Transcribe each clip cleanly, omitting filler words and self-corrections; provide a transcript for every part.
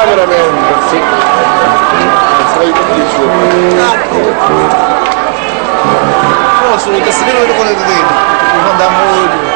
cameraman. Sì. No, sono il castellino che volete dire. Andiamo.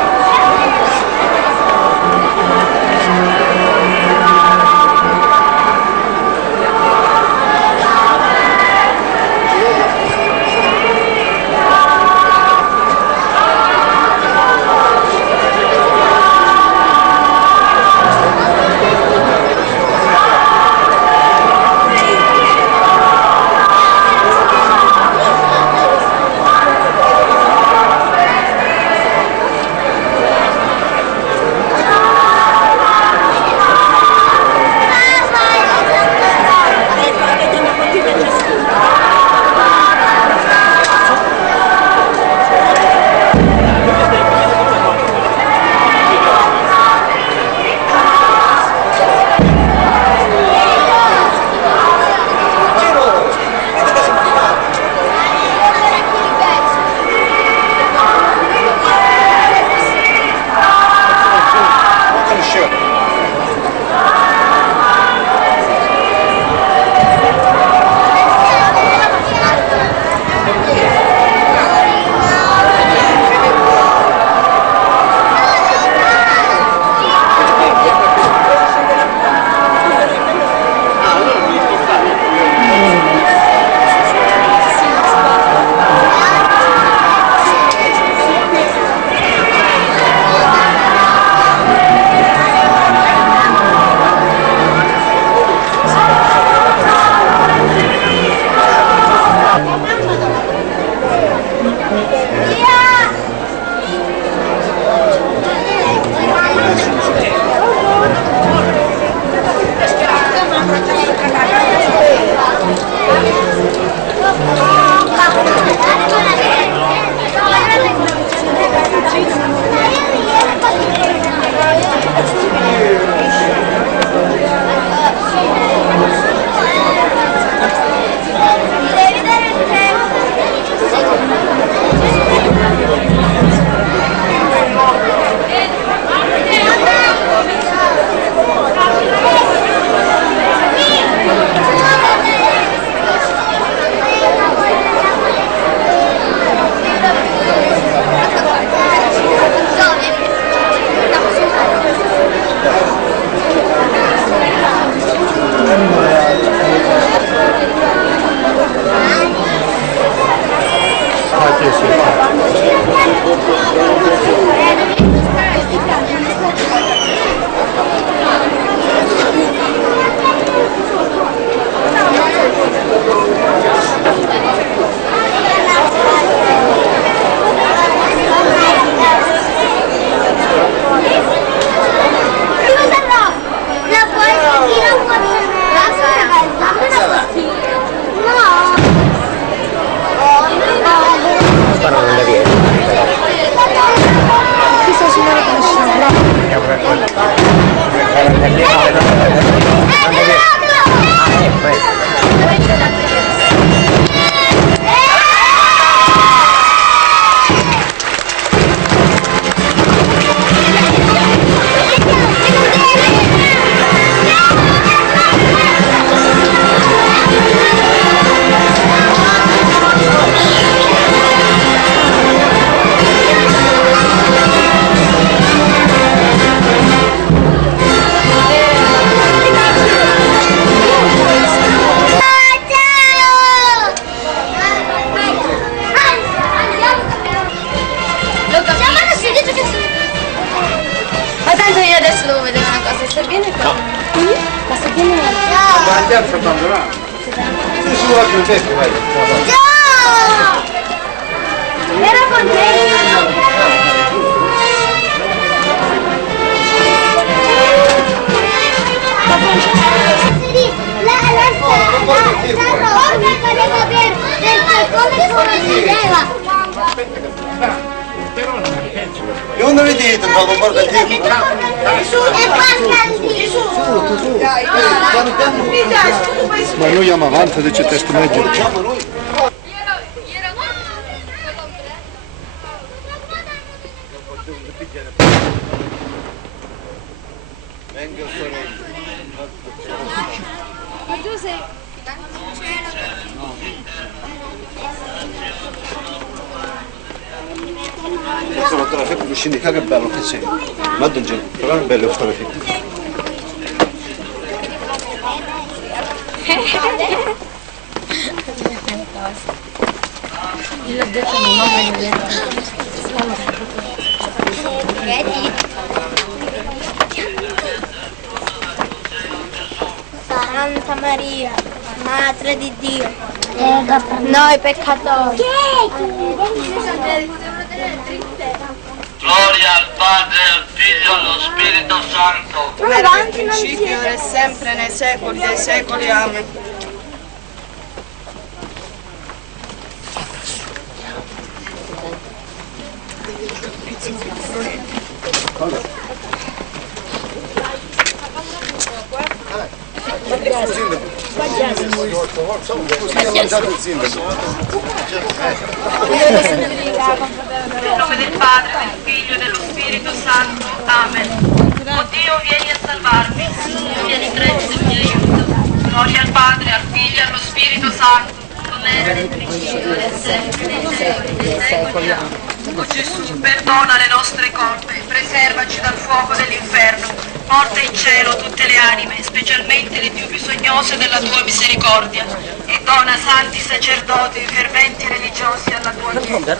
E onde vedete dal guardativo? Ma noi andiamo avanti, dice testo meglio. Venga sempre scendi, che bello che sei. Ma non c'è, però è bello fotografia. L'ho detto mia mamma l'ho detto. Santa Maria, Madre di Dio, noi peccatori. Gloria al Padre, al Figlio e allo Spirito Santo. Come Era nel avanti non principio, ora e sempre, nei secoli dei secoli. Amen. Nel nome del Padre, del Figlio e dello Spirito Santo. Amen. Oh Dio, vieni a salvarmi. Vieni presto e mi aiuta. Gloria al Padre, al Figlio e allo Spirito Santo. Come era nel principio, ora e sempre, nei secoli dei secoli. Amen. Oh Gesù, perdona le nostre colpe, preservaci dal fuoco dell'inferno, porta in cielo tutte le anime, specialmente le più bisognose della tua misericordia, e dona santi sacerdoti ferventi religiosi alla tua Chiesa.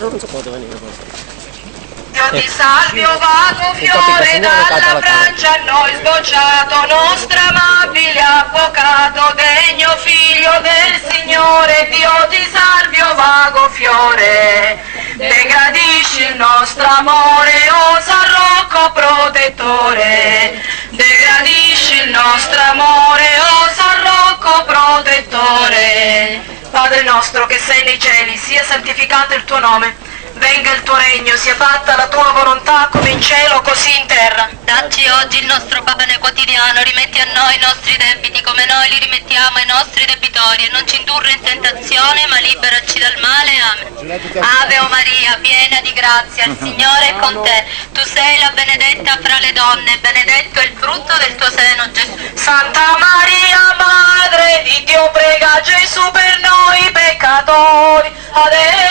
Dio ti salvi, o vago fiore dalla Francia a noi sbocciato, nostro amabile avvocato, degno figlio del Signore. Dio ti salvi, o vago fiore, degradisci il nostro amore, o San Rocco protettore. Degradisci il nostro amore, o San Rocco protettore. Padre nostro che sei nei cieli, sia santificato il tuo nome. Venga il tuo regno, sia fatta la tua volontà come in cielo così in terra. Dacci oggi il nostro pane quotidiano, rimetti a noi i nostri debiti come noi li rimettiamo ai nostri debitori, e non ci indurre in tentazione ma liberaci dal male. Amen. Ave o Maria, piena di grazia, il Signore è con te. Tu sei la benedetta fra le donne, e benedetto è il frutto del tuo seno, Gesù. Santa Maria, Madre di Dio, prega Gesù per noi peccatori, adesso